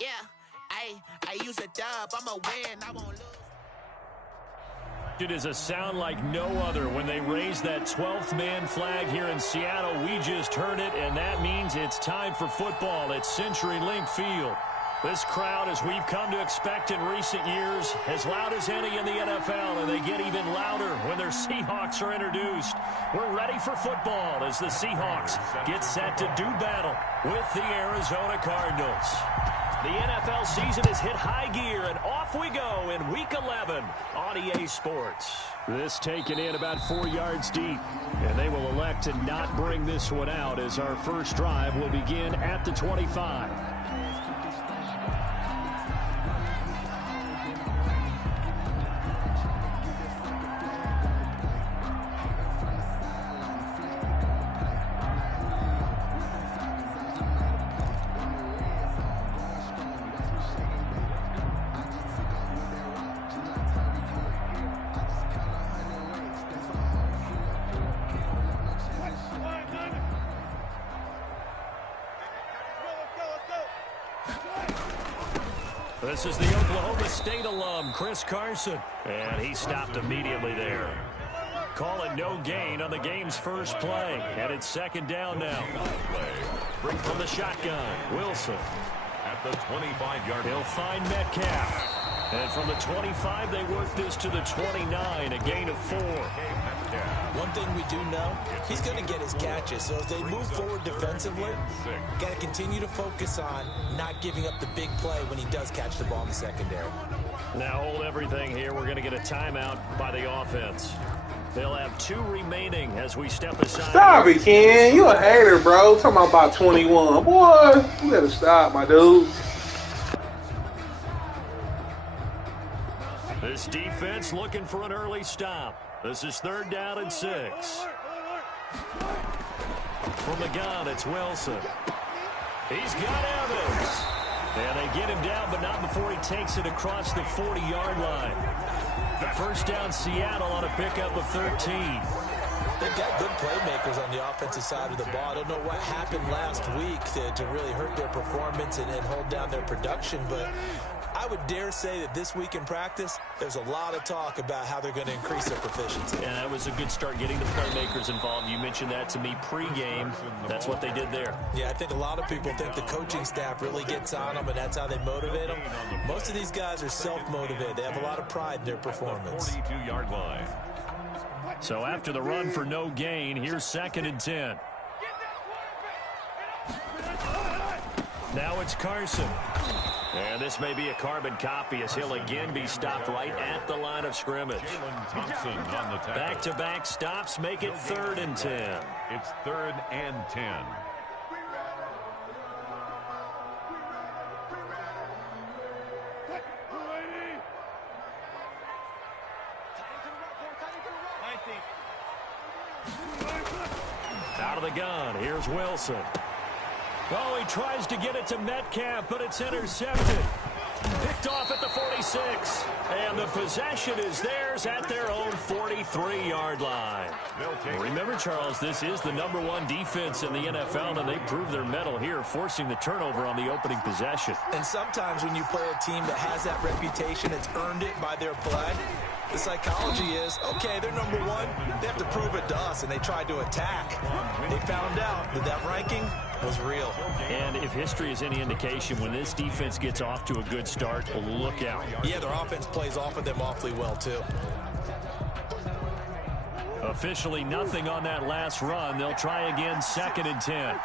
Yeah, I use a dub. I'm a win. I won't lose. It is a sound like no other when they raise that 12th man flag here in Seattle. We just heard it, and that means it's time for football at CenturyLink Field. This crowd, as we've come to expect in recent years, as loud as any in the NFL, and they get even louder when their Seahawks are introduced. We're ready for football as the Seahawks get set to do battle with the Arizona Cardinals. The NFL season has hit high gear, and off we go in Week 11 on EA Sports. This taken in about 4 yards deep, and they will elect to not bring this one out as our first drive will begin at the 25. This is the Oklahoma State alum, Chris Carson, and he stopped immediately there. Call it no gain on the game's first play, and it's second down now. Bring from the shotgun, Wilson. At the 25-yard line. He'll find Metcalf. And from the 25, they work this to the 29, a gain of 4. One thing we do know, he's going to get his catches. So as they move forward defensively, got to continue to focus on not giving up the big play when he does catch the ball in the secondary. Now hold everything here. We're going to get a timeout by the offense. They'll have 2 remaining as we step aside. Stop it, Ken. You a hater, bro. Talking about 21. Boy, you better stop, my dude. This defense looking for an early stop. This is 3rd down and 6. From the gun, it's Wilson. He's got Evans. And they get him down, but not before he takes it across the 40-yard line. The first down, Seattle on a pickup of 13. They've got good playmakers on the offensive side of the ball. I don't know what happened last week to really hurt their performance and hold down their production, but I would dare say that this week in practice, there's a lot of talk about how they're going to increase their proficiency. And that was a good start getting the playmakers involved. You mentioned that to me pregame. That's what they did there. Yeah, I think a lot of people think the coaching staff really gets on them, and that's how they motivate them. Most of these guys are self-motivated. They have a lot of pride in their performance. 42-yard line. So after the run for no gain, here's 2nd and 10. Now it's Carson. And this may be a carbon copy as he'll again be stopped right at the line of scrimmage. Jalen Thompson on the tackle. Back-to-back stops make it 3rd and 10. It's 3rd and 10. Out of the gun, here's Wilson. Oh, he tries to get it to Metcalf, but it's intercepted. Picked off at the 46. And the possession is theirs at their own 43-yard line. Remember, Charles, this is the #1 defense in the NFL, and they prove their mettle here, forcing the turnover on the opening possession. And sometimes when you play a team that has that reputation, it's earned it by their play. The psychology is, okay, they're #1. They have to prove it to us, and they tried to attack. They found out that that ranking was real. And if history is any indication, when this defense gets off to a good start, look out. Yeah, their offense plays off of them awfully well, too. Officially nothing on that last run. They'll try again, 2nd and 10.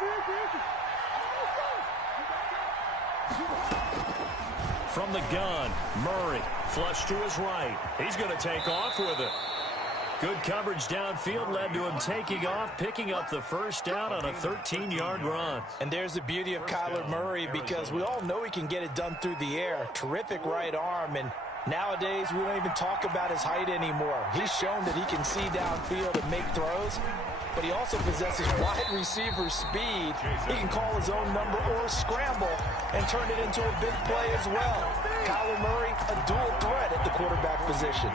From the gun, Murray, flush to his right. He's going to take off with it. Good coverage downfield led to him taking off, picking up the first down on a 13-yard run. And there's the beauty of Kyler Murray, because we all know he can get it done through the air. Terrific right arm, and nowadays we don't even talk about his height anymore. He's shown that he can see downfield and make throws, but he also possesses wide receiver speed. He can call his own number or scramble and turn it into a big play as well. Kyler Murray, a dual threat at the quarterback position.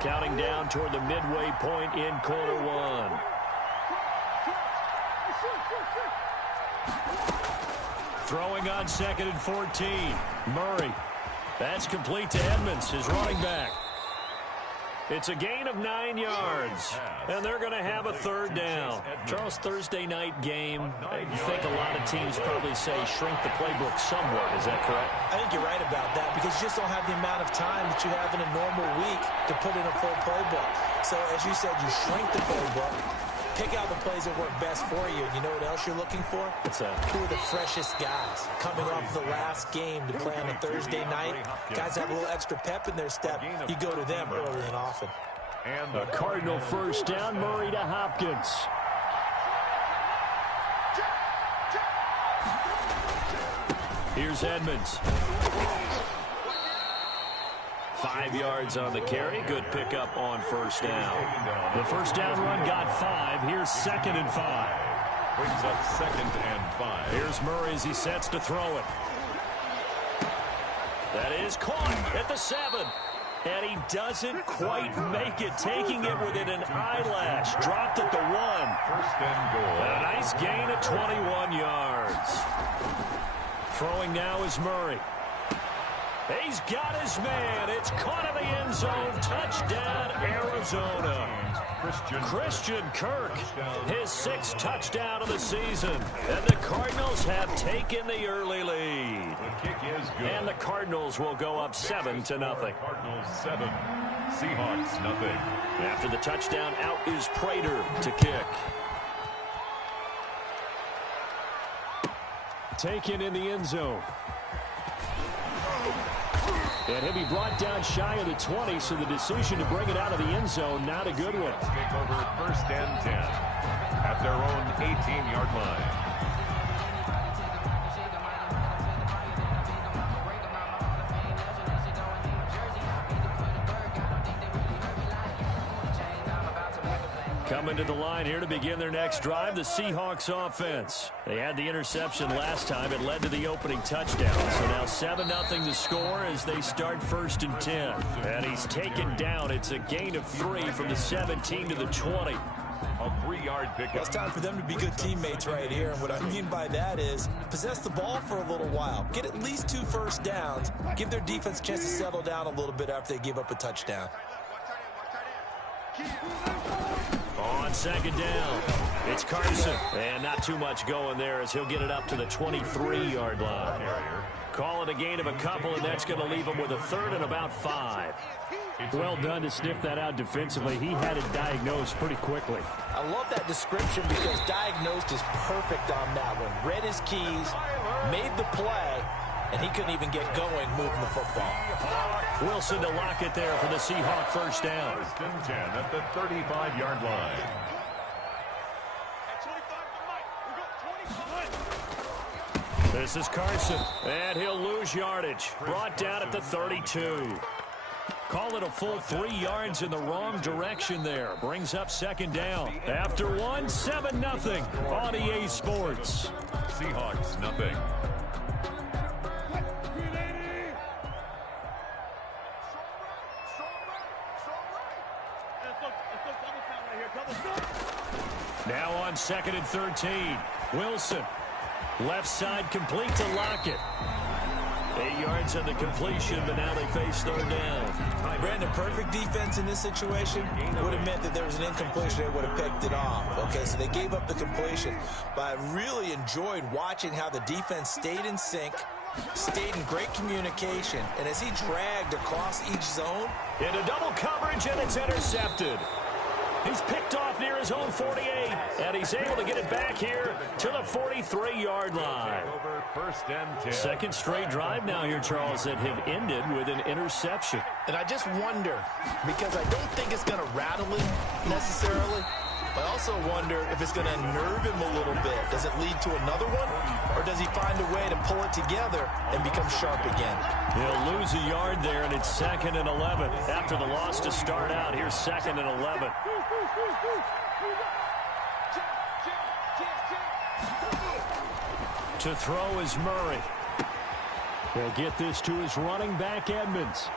Counting down toward the midway point in quarter 1. Throwing on 2nd and 14. Murray. That's complete to Edmonds, his running back. It's a gain of 9 yards, and they're going to have a 3rd down. Charles, Thursday night game, I think a lot of teams probably say shrink the playbook somewhat. Is that correct? I think you're right about that because you just don't have the amount of time that you have in a normal week to put in a full playbook. So, as you said, you shrink the playbook, pick out the plays that work best for you. You know what else you're looking for? What's that? Who are the freshest guys coming off the last game to play on a Thursday night? Guys have a little extra pep in their step. You go to them early and often. And a Cardinal 1st down, Murray to Hopkins. Here's Edmonds. 5 yards on the carry. Good pickup on 1st down. The 1st down run got 5. Here's 2nd and 5. brings up 2nd and 5. Here's Murray as he sets to throw it. That is caught at the 7. And he doesn't quite make it, taking it within an eyelash. Dropped at the 1. 1st and goal. A nice gain of 21 yards. Throwing now is Murray. He's got his man. It's caught in the end zone. Touchdown, Arizona. Christian Kirk, his 6th touchdown of the season. And the Cardinals have taken the early lead. The kick is good. And the Cardinals will go up 7-0. Cardinals 7, Seahawks nothing. After the touchdown, out is Prater to kick. Taken in the end zone. And he'll be brought down shy of the 20, so the decision to bring it out of the end zone, not a good one. Kick over 1st and 10 at their own 18-yard line. Coming to the line here to begin their next drive, the Seahawks offense. They had the interception last time. It led to the opening touchdown. So now 7-0 to score as they start 1st and 10. And he's taken down. It's a gain of 3 from the 17 to the 20. A 3-yard pickup. Well, it's time for them to be good teammates right here. And what I mean by that is possess the ball for a little while. Get at least 2 first downs. Give their defense a chance to settle down a little bit after they give up a touchdown. On 2nd down, it's Carson. And not too much going there as he'll get it up to the 23-yard line. Call it a gain of a couple, and that's going to leave him with a 3rd and about 5. Well done to sniff that out defensively. He had it diagnosed pretty quickly. I love that description because diagnosed is perfect on that one. Read his keys, made the play, and he couldn't even get going moving the football. Wilson to lock it there for the Seahawk 1st down. 1st and 10 at the 35-yard line. This is Carson, and he'll lose yardage. Brought down at the 32. Call it a full 3 yards in the wrong direction there. Brings up 2nd down. After 1, 7-0 on EA Sports. Seahawks nothing. Now on 2nd and 13. Wilson. Left side complete to Lockett. 8 yards on the completion, but now they face 3rd down. Brandon, perfect defense in this situation would have meant that there was an incompletion. They would have picked it off. Okay, so they gave up the completion. But I really enjoyed watching how the defense stayed in sync, stayed in great communication, and as he dragged across each zone. Into double coverage, and it's intercepted. He's picked off near his own 48, and he's able to get it back here to the 43-yard line. Over 1st and 10. 2nd straight drive now here, Charles, that have ended with an interception. And I just wonder, because I don't think it's going to rattle him necessarily, but I also wonder if it's going to nerve him a little bit. Does it lead to another one, or does he find a way to pull it together and become sharp again? He'll lose a yard there, and it's 2nd and 11. After the loss to start out, here's 2nd and 11. To throw is Murray. He'll get this to his running back, Edmonds.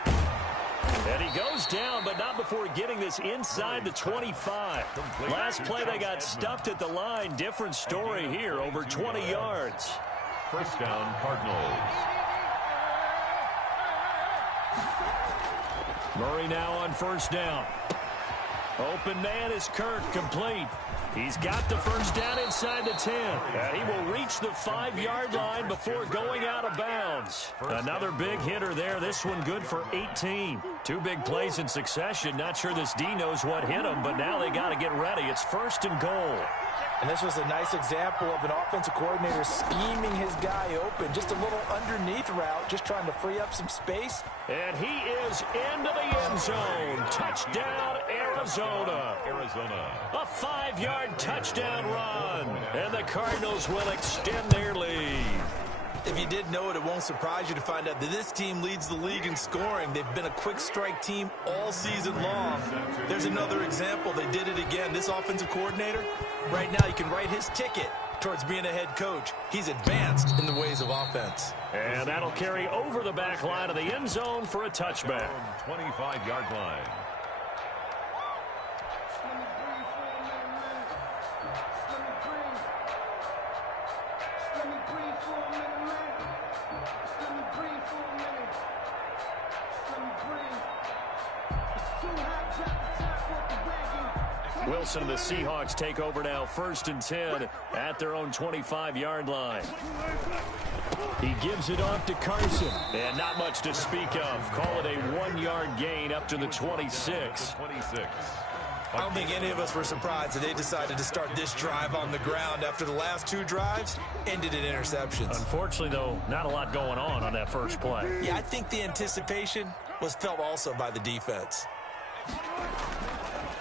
And he goes down, but not before getting this inside the 25. Last play, they got stuffed at the line. Different story here, over 20 yards. First down, Cardinals. Murray now on first down. Open man is Kirk, complete. He's got the first down inside the 10. And he will reach the 5-yard line before going out of bounds. Another big hitter there. This one good for 18. 2 big plays in succession. Not sure this D knows what hit him, but now they got to get ready. It's first and goal. And this was a nice example of an offensive coordinator scheming his guy open. Just a little underneath route, just trying to free up some space. And he is into the end zone. Touchdown, Arizona. A 5-yard touchdown run. And the Cardinals will extend their lead. If you didn't know it, it won't surprise you to find out that this team leads the league in scoring. They've been a quick strike team all season long. There's another example. They did it again. This offensive coordinator, right now, you can write his ticket towards being a head coach. He's advanced in the ways of offense. And that'll carry over the back line of the end zone for a touchback. 25-yard line. Wilson and the Seahawks take over now, first and 10 at their own 25-yard line. He gives it off to Carson. And not much to speak of. Call it a 1-yard gain up to the 26. I don't think any of us were surprised that they decided to start this drive on the ground after the last 2 drives ended in interceptions. Unfortunately, though, not a lot going on that first play. Yeah, I think the anticipation was felt also by the defense.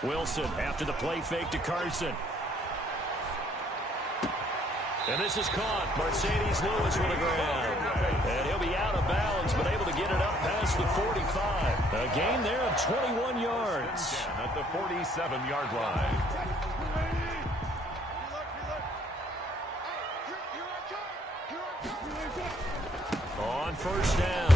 Wilson after the play fake to Carson. And this is caught. Mercedes Lewis with the ground. And he'll be out of bounds, but able to get it up past the 45. A gain there of 21 yards. At the 47-yard line. On first down,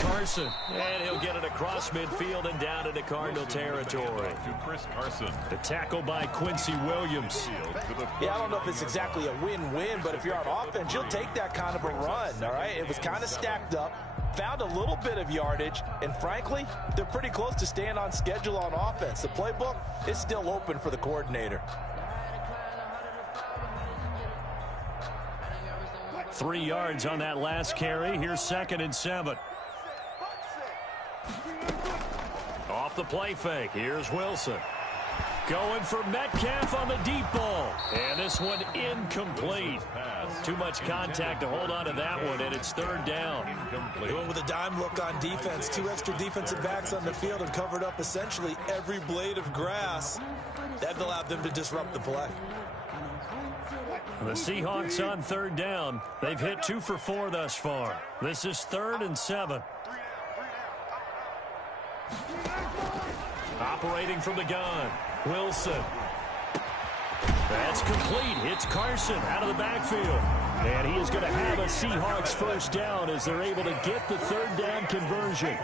Carson. And he'll get it across midfield and down into Cardinal territory. To Chris Carson. The tackle by Quincy Williams. Yeah, I don't know if it's exactly a win-win, but if you're on offense, you'll take that kind of a run, all right? It was kind of stacked up, found a little bit of yardage, and frankly, they're pretty close to staying on schedule on offense. The playbook is still open for the coordinator. 3 yards on that last carry. Here's 2nd and 7. Off the play fake. Here's Wilson. Going for Metcalf on the deep ball. And this one incomplete. Too much contact to hold on to that one, and it's 3rd down. They went with a dime look on defense. 2 extra defensive backs on the field and covered up essentially every blade of grass. That allowed them to disrupt the play. The Seahawks on 3rd down. They've hit 2 for 4 thus far. This is 3rd and 7. Operating from the gun, Wilson. That's complete. Hits Carson out of the backfield. And he is going to have a Seahawks first down as they're able to get the 3rd down conversion.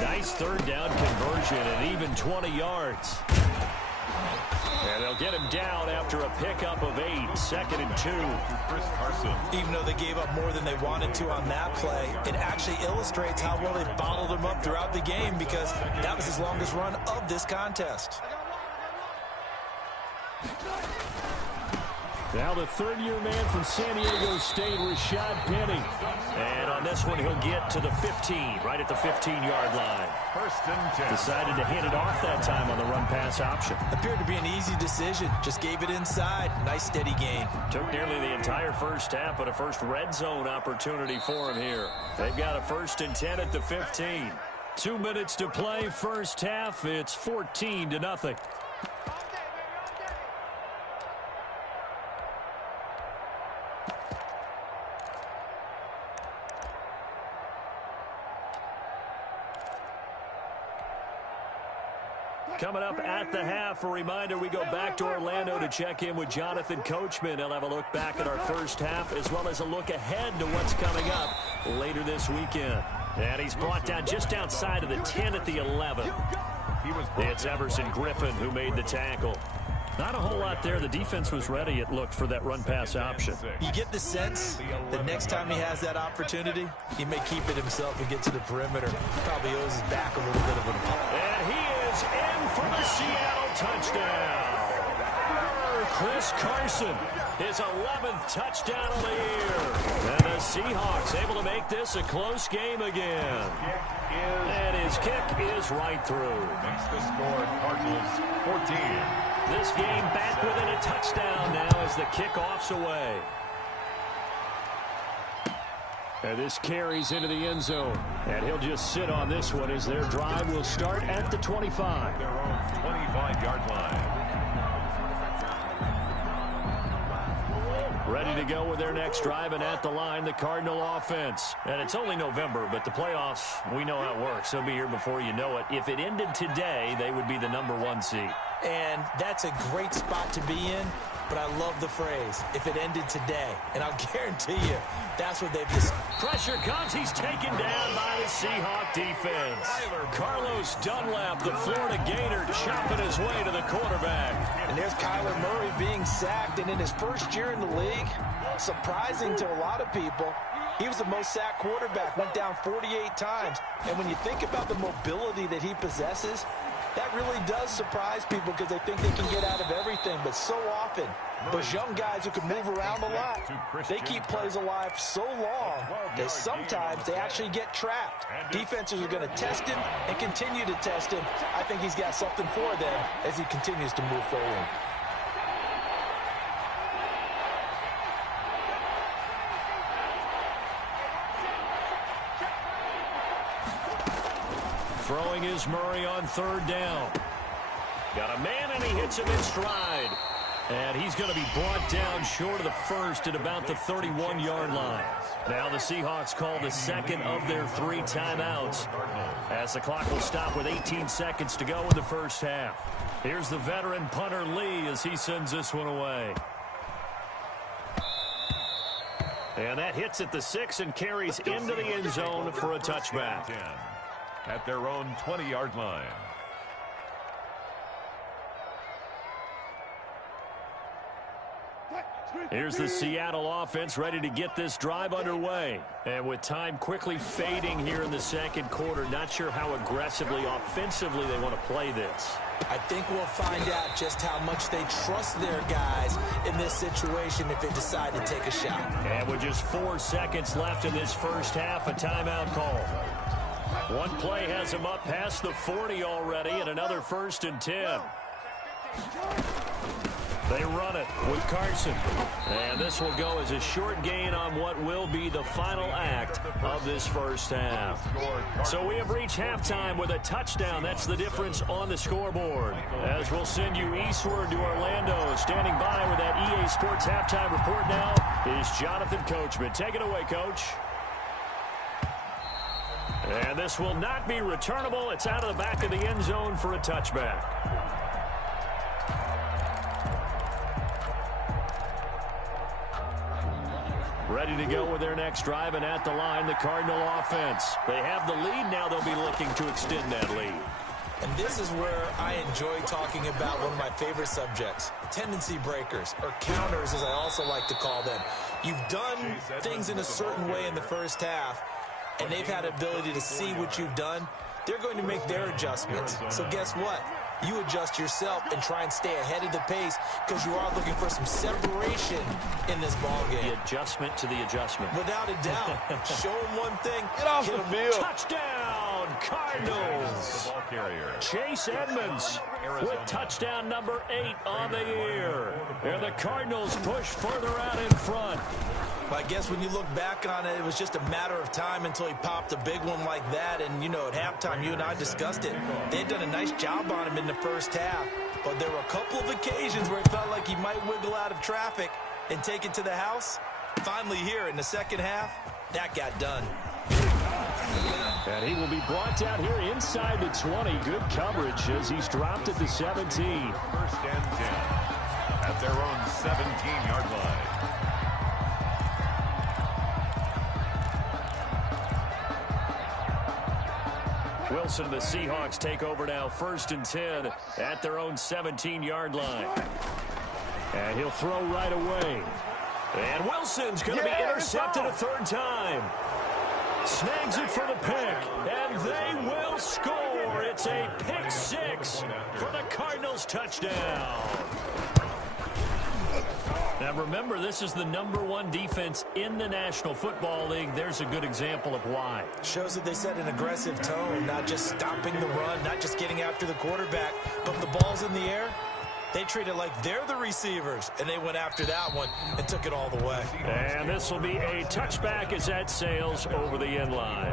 Nice 3rd down conversion and even 20 yards. And they'll get him down after a pickup of 8. 2nd and 2. Chris Carson. Even though they gave up more than they wanted to on that play, it actually illustrates how well they bottled him up throughout the game because that was his longest run of this contest. Now the 3rd-year man from San Diego State, Rashad Penny. And on this one, he'll get to the 15, right at the 15-yard line. First and 10. Decided to hand it off that time on the run-pass option. Appeared to be an easy decision. Just gave it inside. Nice steady gain. Took nearly the entire first half, but a first red zone opportunity for him here. They've got a 1st and 10 at the 15. 2 minutes to play first half. It's 14-0. Coming up at the half, a reminder, we go back to Orlando to check in with Jonathan Coachman. He'll have a look back at our first half as well as a look ahead to what's coming up later this weekend. And he's brought down just outside of the 10 at the 11. It's Everson Griffin who made the tackle. Not a whole lot there. The defense was ready, it looked, for that run-pass option. You get the sense that next time he has that opportunity, he may keep it himself and get to the perimeter. Probably owes his back a little bit of an apology. And he is in for the Seattle touchdown. Chris Carson, his 11th touchdown of the year. And the Seahawks able to make this a close game again. And his kick is right through. Makes the score Cardinals 14. This game back within a touchdown now as the kickoff's away. And this carries into the end zone. And he'll just sit on this one as their drive will start at the 25. Their own 25-yard line. Ready to go with their next drive, and at the line, the Cardinal offense. And it's only November, but the playoffs, we know how it works. They'll be here before you know it. If it ended today, they would be the #1 seed. And that's a great spot to be in, but I love the phrase, if it ended today. And I'll guarantee you, that's what they've just... Pressure comes. He's taken down by the Seahawk defense. Carlos Dunlap, the Florida Gator, chopping his way to the quarterback. And there's Kyler Murray being sacked, and in his first year in the league, surprising to a lot of people, he was the most sacked quarterback, went down 48 times. And when you think about the mobility that he possesses, that really does surprise people because they think they can get out of everything. But so often, those young guys who can move around a lot, they keep plays alive so long that sometimes they actually get trapped. Defenses are going to test him and continue to test him. I think he's got something for them as he continues to move forward. Throwing is Murray on 3rd down. Got a man, and he hits him in stride. And he's going to be brought down short of the first at about the 31-yard line. Now the Seahawks call the second of their 3 timeouts, as the clock will stop with 18 seconds to go in the first half. Here's the veteran punter Lee as he sends this one away. And that hits at the 6 and carries into the end zone for a touchback. At their own 20-yard line. Here's the Seattle offense ready to get this drive underway. And with time quickly fading here in the second quarter, not sure how aggressively, offensively they want to play this. I think we'll find out just how much they trust their guys in this situation if they decide to take a shot. And with just 4 seconds left in this first half, a timeout call. One play has him up past the 40 already, and another 1st and 10. They run it with Carson. And this will go as a short gain on what will be the final act of this first half. So we have reached halftime with a touchdown. That's the difference on the scoreboard. As we'll send you eastward to Orlando. Standing by with that EA Sports halftime report now is Jonathan Coachman. Take it away, Coach. And this will not be returnable. It's out of the back of the end zone for a touchback. Ready to go with their next drive, and at the line, the Cardinal offense. They have the lead. Now they'll be looking to extend that lead. And this is where I enjoy talking about one of my favorite subjects, tendency breakers, or counters as I also like to call them. You've done things in a certain way in the first half, and they've had ability to see what you've done. They're going to make their adjustments. So guess what? You adjust yourself and try and stay ahead of the pace because you are looking for some separation in this ballgame. The adjustment to the adjustment. Without a doubt. Show them one thing. Get off the field. Touchdown, Cardinals. Chase Edmonds with touchdown number 8 on the year. And the Cardinals push further out in front. I guess when you look back on it, it was just a matter of time until he popped a big one like that. And, you know, at halftime, you and I discussed it. They had done a nice job on him in the first half. But there were a couple of occasions where it felt like he might wiggle out of traffic and take it to the house. Finally here in the second half, that got done. And he will be brought down here inside the 20. Good coverage as he's dropped at the 17. 1st and 10 at their own 17-yard line. Wilson and the Seahawks take over now, 1st and 10 at their own 17-yard line. And he'll throw right away. And Wilson's going to be intercepted a 3rd time. Snags it for the pick, and they will score. It's a pick 6 for the Cardinals touchdown. Now remember, this is the #1 defense in the National Football League. There's a good example of why. Shows that they set an aggressive tone, not just stopping the run, not just getting after the quarterback, but the ball's in the air. They treat it like they're the receivers, and they went after that one and took it all the way. And this will be a touchback as that sails over the end line.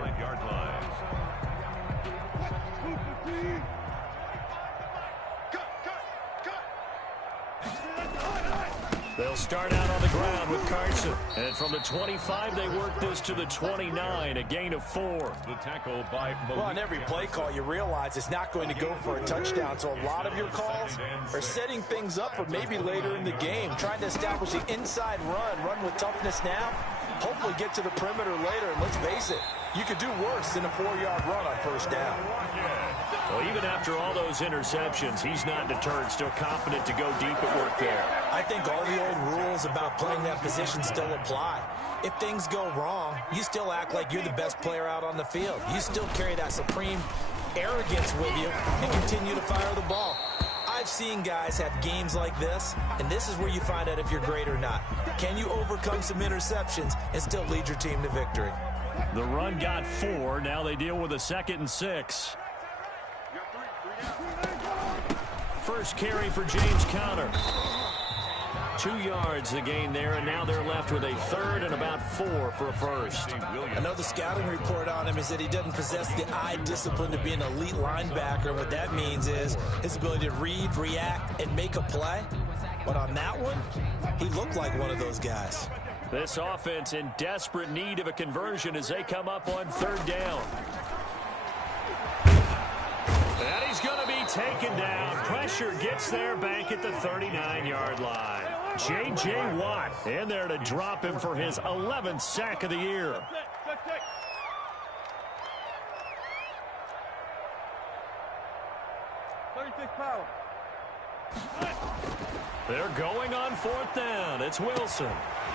They'll start out on the ground with Carson. And from the 25, they work this to the 29, a gain of 4. The tackle by Malik. Well, on every play call, you realize it's not going to go for a touchdown. So a lot of your calls are setting things up for maybe later in the game, trying to establish the inside run with toughness now, hopefully get to the perimeter later. And let's face it, you could do worse than a 4-yard run on 1st down. Well, even after all those interceptions, he's not deterred, still confident to go deep at work there. I think all the old rules about playing that position still apply. If things go wrong, you still act like you're the best player out on the field. You still carry that supreme arrogance with you and continue to fire the ball. I've seen guys have games like this, and this is where you find out if you're great or not. Can you overcome some interceptions and still lead your team to victory? The run got 4. Now they deal with a 2nd and 6. First carry for James Conner. 2 yards the gain there, and now they're left with a 3rd and about 4 for a first. I know the scouting report on him is that he doesn't possess the eye discipline to be an elite linebacker. What that means is his ability to read, react, and make a play. But on that one, he looked like one of those guys. This offense in desperate need of a conversion as they come up on 3rd down. And he's going to be taken down. Pressure gets there back at the 39-yard line. J.J. Watt in there to drop him for his 11th sack of the year. They're going on 4th down. It's Wilson.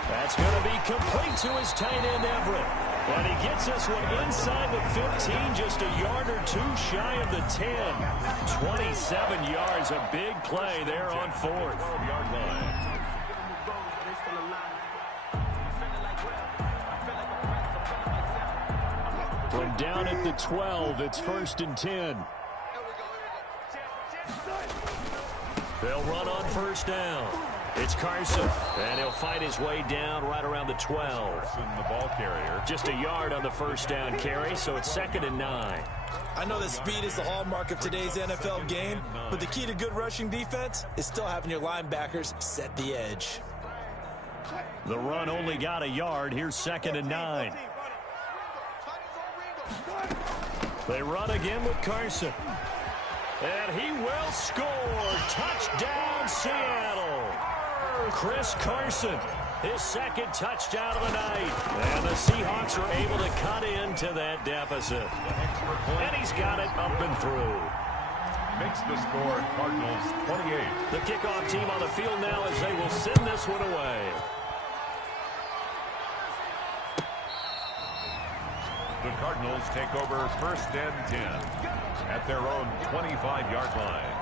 That's going to be complete to his tight end, Everett. And he gets this one inside the 15, just a yard or 2 shy of the 10. 27 yards, a big play there on 4th. Yard line. From down at the 12, it's 1st and 10. They'll run on 1st down. It's Carson, and he'll fight his way down right around the 12. The ball carrier. Just a yard on the 1st down carry, so it's 2nd and 9. I know that speed is the hallmark of today's NFL game, but the key to good rushing defense is still having your linebackers set the edge. The run only got a yard. Here's 2nd and 9. They run again with Carson. And he will score. Touchdown, Seattle. Chris Carson, his 2nd touchdown of the night. And the Seahawks are able to cut into that deficit. And he's got it up and through. Makes the score Cardinals 28. The kickoff team on the field now as they will send this one away. The Cardinals take over 1st and 10 at their own 25-yard line.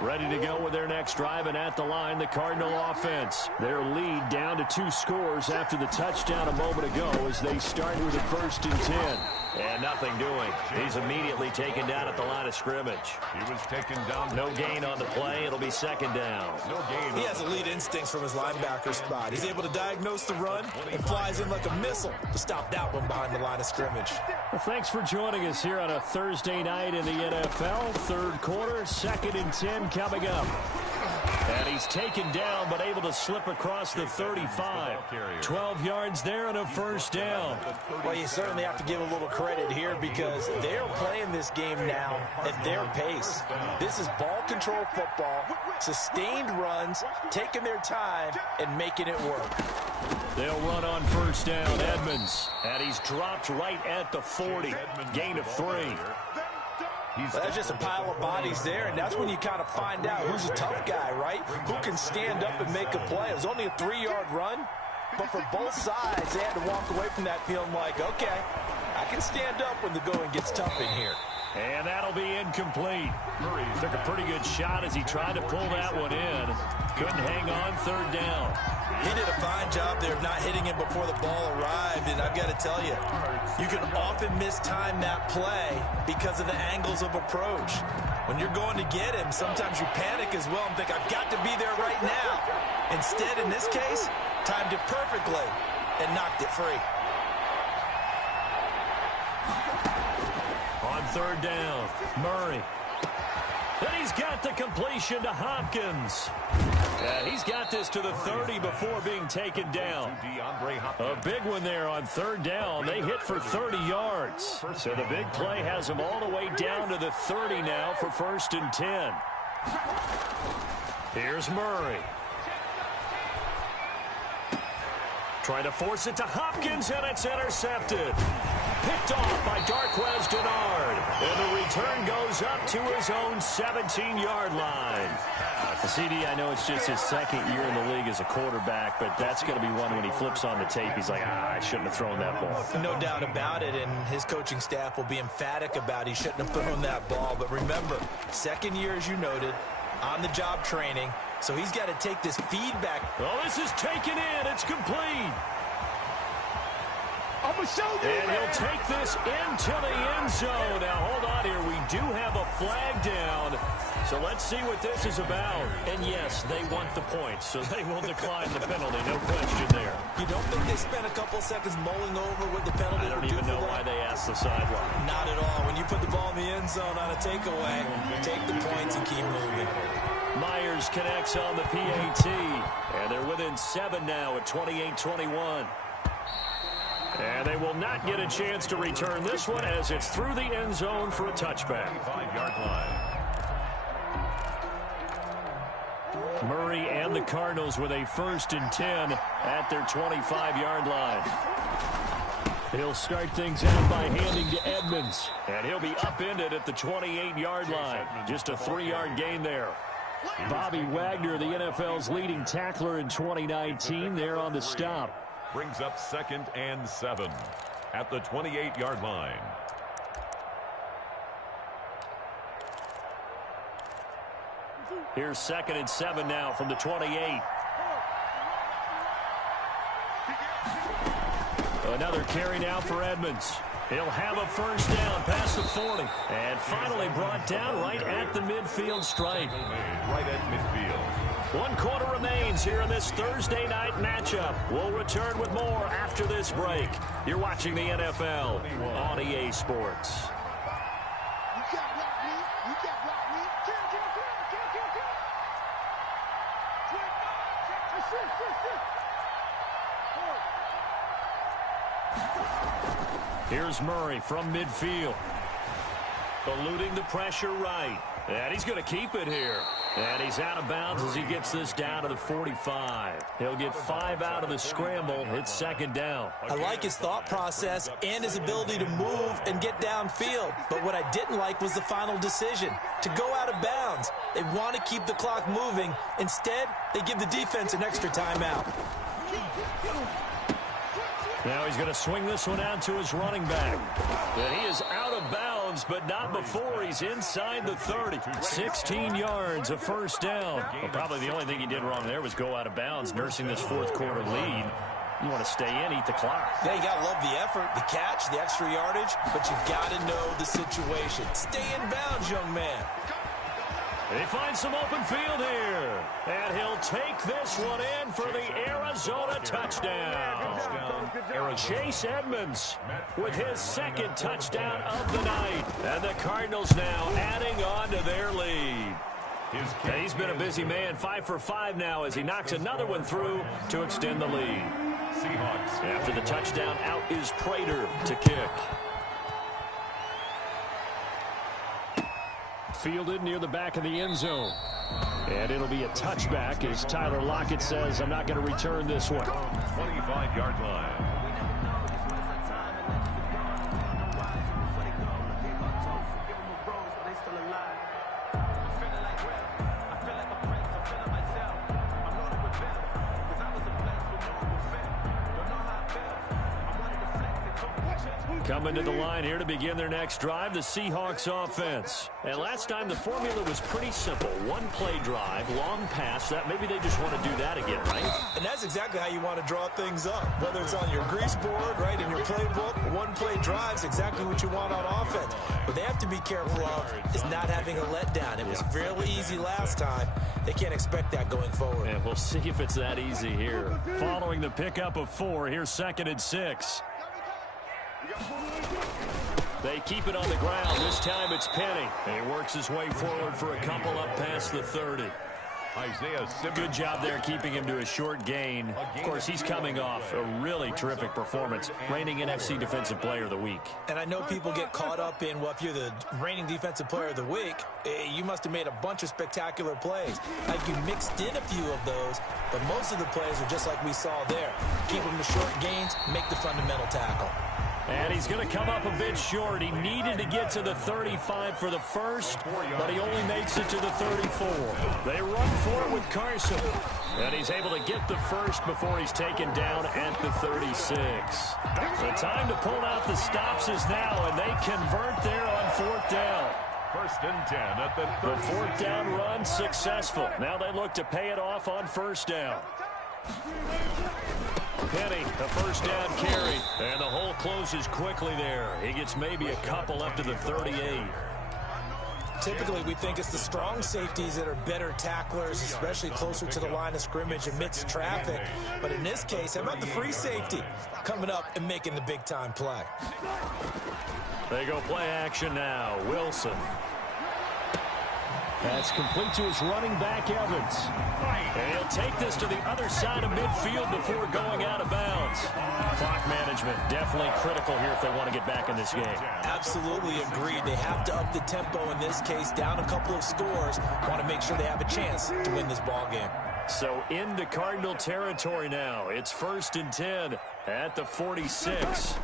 Ready to go with their next drive, and at the line, the Cardinal offense. Their lead down to 2 scores after the touchdown a moment ago as they start with a 1st and 10. And nothing doing. He's immediately taken down at the line of scrimmage. He was taken down. No gain on the play. It'll be 2nd down. No gain. He has elite instincts from his linebacker spot. He's able to diagnose the run and flies in like a missile to stop that one behind the line of scrimmage. Well, thanks for joining us here on a Thursday night in the NFL. 3rd quarter, 2nd and 10 coming up. And he's taken down, but able to slip across the 35. 12 yards there and a 1st down. Well, you certainly have to give a little credit here because they're playing this game now at their pace. This is ball control football, sustained runs, taking their time, and making it work. They'll run on first down. Edmonds. And he's dropped right at the 40. Gain of 3. Well, that's just a pile of bodies there, and that's when you kind of find out who's a tough guy, right? Who can stand up and make a play. It was only a 3-yard run, but for both sides, they had to walk away from that feeling like, okay, I can stand up when the going gets tough in here. And that'll be incomplete. Murray took a pretty good shot as he tried to pull that one in. Couldn't hang on third down. He did a fine job there of not hitting it before the ball arrived, and I've got to tell you, you can often mistime that play because of the angles of approach. When you're going to get him, sometimes you panic as well and think, I've got to be there right now. Instead, in this case, timed it perfectly and knocked it free. On third down, Murray. Then he's got the completion to Hopkins. And he's got this to the 30 before being taken down. A big one there on third down. They hit for 30 yards. So the big play has them all the way down to the 30 now for 1st and 10. Here's Murray. Trying to force it to Hopkins, and it's intercepted. Picked off by Darqueze Dennard. And the return goes up to his own 17-yard line. CD, I know it's just his second year in the league as a quarterback, but that's going to be one when he flips on the tape. He's like, I shouldn't have thrown that ball. No doubt about it, and his coaching staff will be emphatic about he shouldn't have thrown that ball. But remember, second year, as you noted, on-the-job training, so he's got to take this feedback. Oh, this is taken in. It's complete. I'm going to show you, and he'll take this into the end zone. Now, hold on here. We do have a flag down. So let's see what this is about. And, yes, they want the points, so they will decline the penalty. No question there. You don't think they spent a couple seconds mulling over what the penalty I don't even know why they asked the sideline. Not at all. When you put the ball in the end zone on a takeaway, take the points and keep moving. Myers connects on the PAT. And they're within 7 now at 28-21. And they will not get a chance to return this one as it's through the end zone for a touchback. 5-yard line. Murray and the Cardinals with a 1st and 10 at their 25-yard line. He'll start things out by handing to Edmonds. And he'll be upended at the 28-yard line. Just a 3-yard gain there. Bobby Wagner, the NFL's leading tackler in 2019, there on the stop. Brings up 2nd and 7 at the 28-yard line. Here's 2nd and 7 now from the 28. Another carry now for Edmonds. He'll have a 1st down past the 40. And finally brought down right at the midfield stripe. Right at midfield. 1 quarter remains here in this Thursday night matchup. We'll return with more after this break. You're watching the NFL on EA Sports. Here's Murray from midfield. Eluding the pressure right. And he's going to keep it here. And he's out of bounds as he gets this down to the 45. He'll get 5 out of the scramble. It's 2nd down. I like his thought process and his ability to move and get downfield. But what I didn't like was the final decision, to go out of bounds. They want to keep the clock moving. Instead, they give the defense an extra timeout. Now he's going to swing this one out to his running back. And he is out of bounds, but not before he's inside the 30. 16 yards, a 1st down. Well, probably the only thing he did wrong there was go out of bounds, nursing this 4th quarter lead. You want to stay in, eat the clock. Yeah, you got to love the effort, the catch, the extra yardage, but you've got to know the situation. Stay in bounds, young man. He finds some open field here. And he'll take this one in for the Arizona touchdown. Chase Edmonds with his 2nd touchdown of the night. And the Cardinals now adding on to their lead. He's been a busy man, 5 for 5 now as he knocks another one through to extend the lead. Seahawks. After the touchdown, out is Prater to kick. Fielded near the back of the end zone. And it'll be a touchback as Tyler Lockett says, I'm not going to return this one. 25-yard line. Coming to the line here to begin their next drive, the Seahawks offense. And last time the formula was pretty simple. One play drive, long pass. That maybe they just want to do that again, right? And that's exactly how you want to draw things up. Whether it's on your grease board, right, in your playbook, one play drive is exactly what you want on offense. What they have to be careful of is not having a letdown. It was fairly easy last time. They can't expect that going forward. And we'll see if it's that easy here. Following the pickup of 4, here's 2nd and 6. They keep it on the ground. This time it's Penny. And he works his way forward for a couple up past the 30. Isaiah Simmons. Good job there keeping him to a short gain. Of course, he's coming off a really terrific performance, reigning NFC Defensive Player of the Week. And I know people get caught up in, well, if you're the reigning Defensive Player of the Week, you must have made a bunch of spectacular plays. Like you mixed in a few of those, but most of the plays are just like we saw there. Keep them to short gains, make the fundamental tackle. And he's going to come up a bit short. He needed to get to the 35 for the first, but he only makes it to the 34. They run for it with Carson. And he's able to get the first before he's taken down at the 36. The time to pull out the stops is now, and they convert there on 4th down. 1st and 10 at the 30. The 4th down run successful. Now they look to pay it off on 1st down. Penny, a 1st down carry, and the hole closes quickly there. He gets maybe a couple up to the 38. Typically, we think it's the strong safeties that are better tacklers, especially closer to the line of scrimmage amidst traffic. But in this case, how about the free safety coming up and making the big-time play? They go play action now. Wilson. That's complete to his running back, Evans. And he'll take this to the other side of midfield before going out of bounds. Clock management definitely critical here if they want to get back in this game. Absolutely agreed. They have to up the tempo in this case, down a couple of scores. Want to make sure they have a chance to win this ball game. So into Cardinal territory now. It's 1st and 10 at the 46.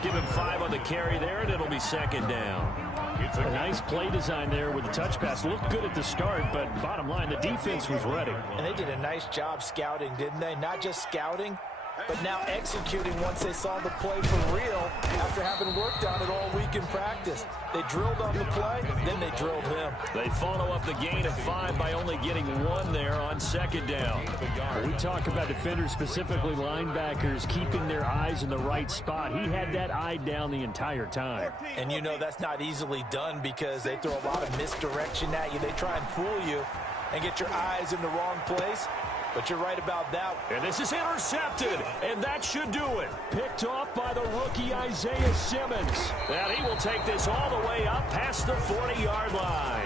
Give him 5 on the carry there, and it'll be 2nd down. It's a nice play design there with the touch pass. Looked good at the start, but bottom line, the defense was ready. And they did a nice job scouting, didn't they? Not just scouting, but now executing once they saw the play for real after having worked on it all week in practice. They drilled on the play, then they drilled him. They follow up the gain of 5 by only getting 1 there on 2nd down. We talk about defenders, specifically linebackers, keeping their eyes in the right spot. He had that eye down the entire time. And you know that's not easily done because they throw a lot of misdirection at you. They try and fool you and get your eyes in the wrong place. But you're right about that. And this is intercepted, and that should do it. Picked off by the rookie Isaiah Simmons. And he will take this all the way up past the 40-yard line.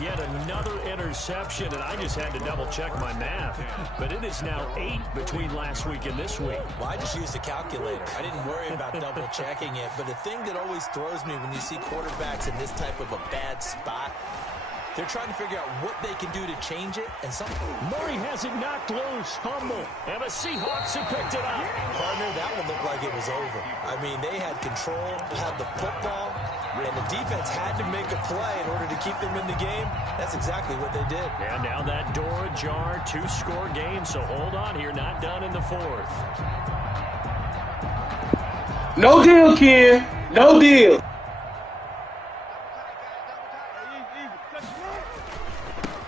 Yet another interception, and I just had to double-check my math. But it is now 8 between last week and this week. Well, I just used a calculator. I didn't worry about double-checking it. But the thing that always throws me when you see quarterbacks in this type of a bad spot, they're trying to figure out what they can do to change it. And Murray has it knocked loose. Fumble. And the Seahawks have picked it up. Partner, that one looked like it was over. I mean, they had control, had the football, and the defense had to make a play in order to keep them in the game. That's exactly what they did. And now that door ajar, 2-score game. So hold on here, not done in the 4th. No deal, Ken. No deal.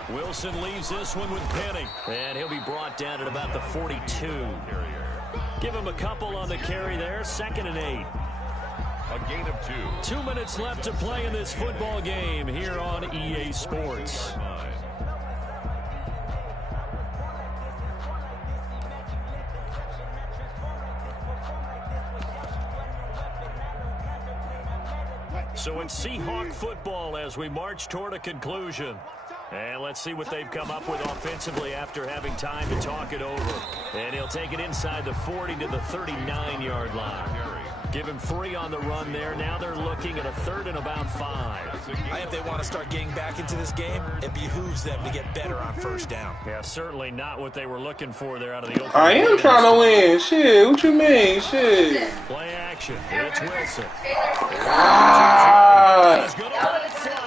Wilson leaves this one with Penny. And he'll be brought down at about the 42. Give him a couple on the carry there. 2nd and 8. A gain of 2. 2 minutes left to play in this football game here on EA Sports. So it's Seahawk football as we march toward a conclusion. And let's see what they've come up with offensively after having time to talk it over. And he'll take it inside the 40 to the 39-yard line. Give him 3 on the run there. Now they're looking at a 3rd and about 5. If they want to start getting back into this game, it behooves them to get better on first down. Yeah, certainly not what they were looking for there out of the open. I am trying to win. Shit, what you mean? Shit. Play action. It's Wilson. God.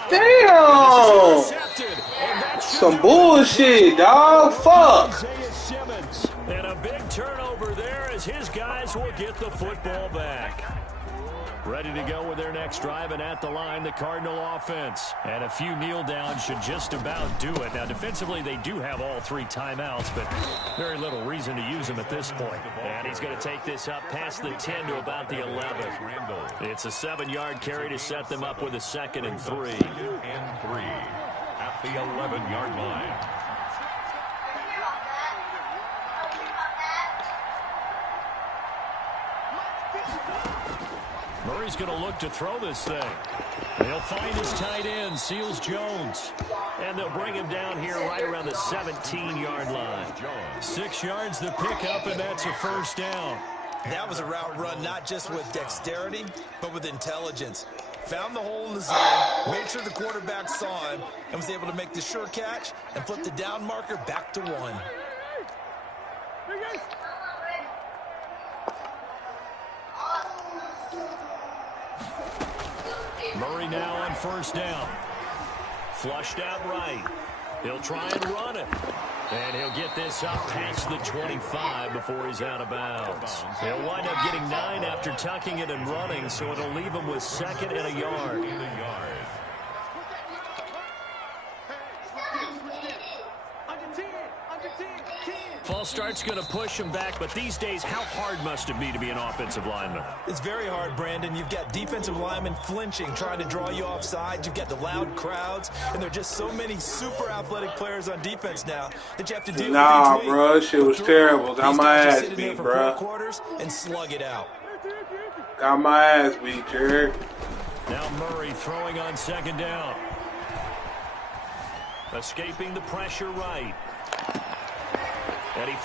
Damn. Some bullshit, dog. Fuck. And a big turnover there as his guys will get the football back. Ready to go with their next drive, and at the line, the Cardinal offense. And a few kneel downs should just about do it. Now, defensively, they do have all 3 timeouts, but very little reason to use them at this point. And he's going to take this up past the 10 to about the 11. It's a 7-yard carry to set them up with a 2nd and 3. At the 11-yard line. Murray's going to look to throw this thing. He'll find his tight end, Seals Jones. And they'll bring him down here right around the 17-yard line. 6 yards to pick up, and that's a 1st down. That was a route run not just with dexterity, but with intelligence. Found the hole in the zone, made sure the quarterback saw him, and was able to make the sure catch and flip the down marker back to 1. Murray now on 1st down. Flushed out right. He'll try and run it. And he'll get this up past the 25 before he's out of bounds. He'll wind up getting 9 after tucking it and running, so it'll leave him with 2nd and a yard. False start's going to push him back, but these days, how hard must it be to be an offensive lineman? It's very hard, Brandon. You've got defensive linemen flinching, trying to draw you offside. You've got the loud crowds, and there are just so many super athletic players on defense now that you have to deal with. Nah, bro, shit was terrible. Got my ass beat, bro. Quarters and slug it out. Got my ass beat, Jared. Now Murray throwing on 2nd down. Escaping the pressure right.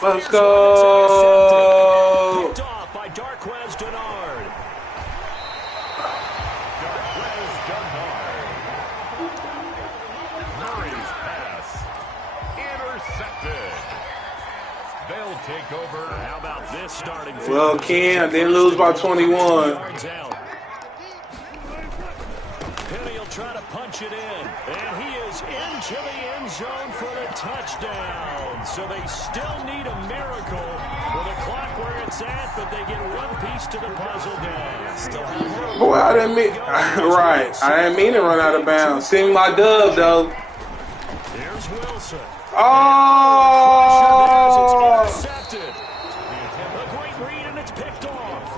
Let's go. Picked off by Darquez Dennard. Murray's pass intercepted. They'll take over. How about this starting? Well, Ken, they lose by 21. Penny will try to punch it in, and he is into the end zone for the touchdown. So they still need a miracle with a clock where it's at, but they get one piece to the puzzle down. Boy, I didn't mean right. I didn't mean to run out of bounds. Sing my dub though. Here's Wilson. Oh! It's intercepted. A great read, and it's picked off.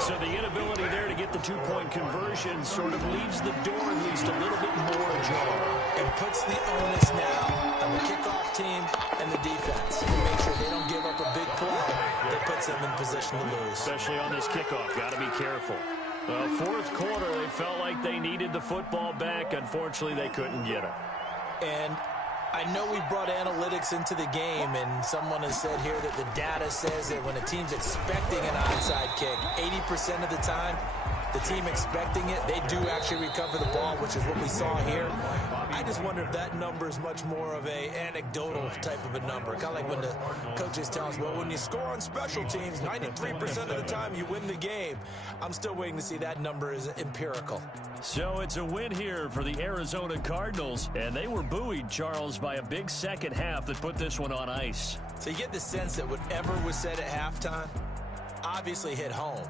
So the inability there to get the 2-point conversion sort of leaves the door at least a little bit more ajar. And puts the onus now on the kickoff team and the defense to make sure they don't give up a big play that puts them in position to lose. Especially on this kickoff. Got to be careful. Well, 4th quarter, they felt like they needed the football back. Unfortunately, they couldn't get it. And I know we brought analytics into the game, and someone has said here that the data says that when a team's expecting an onside kick, 80% of the time, the team expecting it, they do actually recover the ball, which is what we saw here. I just wonder if that number is much more of a anecdotal type of a number. Kind of like when the coaches tell us, well, when you score on special teams, 93% of the time you win the game. I'm still waiting to see that number is empirical. So it's a win here for the Arizona Cardinals, and they were buoyed, Charles, by a big second half that put this one on ice. So you get the sense that whatever was said at halftime obviously hit home.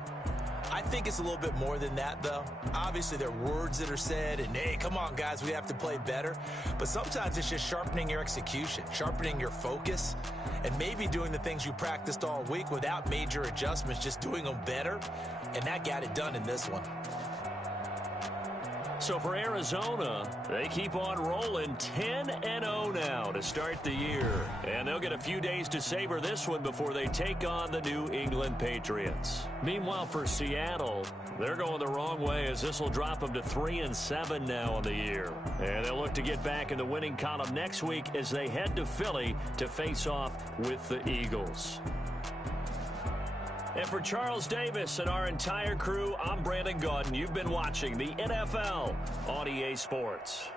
I think it's a little bit more than that, though. Obviously, there are words that are said, and, hey, come on, guys, we have to play better. But sometimes it's just sharpening your execution, sharpening your focus, and maybe doing the things you practiced all week without major adjustments, just doing them better. And that got it done in this one. So for Arizona, they keep on rolling 10-0 now to start the year. And they'll get a few days to savor this one before they take on the New England Patriots. Meanwhile, for Seattle, they're going the wrong way as this will drop them to 3-7 now on the year. And they'll look to get back in the winning column next week as they head to Philly to face off with the Eagles. And for Charles Davis and our entire crew, I'm Brandon Gaudin. You've been watching the NFL on EA Sports.